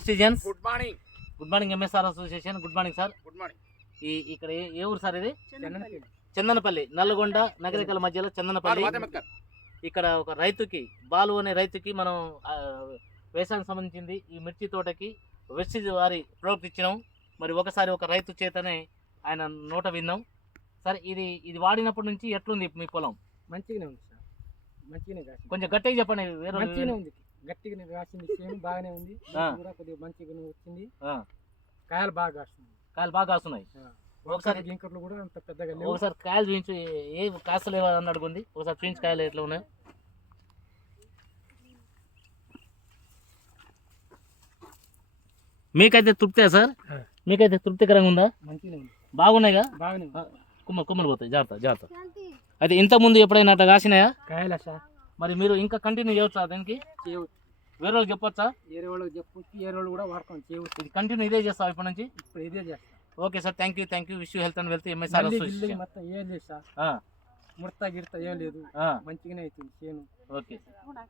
Citizens good morning MSR association good morning sir. Morning. ఇక్కడ ఏ ఊరు sir ఇది? చందనపల్లి. చందనపల్లి, నల్గొండ నగరికల మధ్యలో చందనపల్లి. ఇక్కడ ఒక రైతుకి, బాలు అనే రైతుకి మనం వ్యవసాయం సంబంధించింది ఈ మిర్చి తోటకి వెస్టిజ్ వారి ప్రోడక్ట్ ఇచ్చినాం. మరి ఒకసారి ఒక రైతు చేతనే ఆయన నోట విన్నాం. సార్ ఇది వాడినప్పటి నుంచి ఎట్లుంది మీ పొలం? మంచిగానే ఉంది సార్, మంచిగానే కాసింది. కొంచెం గట్టిగా చెప్పండి. మంచిగానే ఉంది, గట్టిగానే కాసింది, చేను బాగానే ఉంది, కూడా కొద్దిగా మంచిగానే వచ్చింది. కాయలు బాగా కాస్తుంది, కాయలు బాగా కాస్తున్నాయి. ఒకసారి గింకర్లు కూడా అంత పెద్దగా లేవు. ఒకసారి కాయలు చూపించు, ఏ కాస్తలు అని అడుగుంది. ఒకసారి చూపించి కాయలు ఎట్లా ఉన్నాయి. మీకైతే తృప్తే సార్? మీకైతే తృప్తికరంగా ఉందా? మంచిగానే ఉంది, బాగున్నాయిగా? బాగానే ఉంది. కుమ్మలు పోతాయి, జాగ్రత్త జాగ్రత్త. అయితే ఇంతకుముందు ఎప్పుడైనా అట్లా కాసినాయా కాయలా సార్? మరి మీరు ఇంకా కంటిన్యూ చేయవచ్చా దానికి? చేయవచ్చు. వేరే వాళ్ళకి చెప్పొచ్చా? వేరే వాళ్ళకి చెప్పొచ్చు, వేరే వాళ్ళు కూడా వాడతాం, చేయవచ్చు. ఇది కంటిన్యూ ఇదే చేస్తావు ఇప్పటి నుంచి? ఇప్పుడు ఇదే చేస్తాం. Okay sir, thank you. Wish you health and wealth. MSR association. మొత్తం ఏం లేదు సార్, ముడత గిడత ఏం లేదు, మంచిగానే అవుతుంది చేను. Okay sir.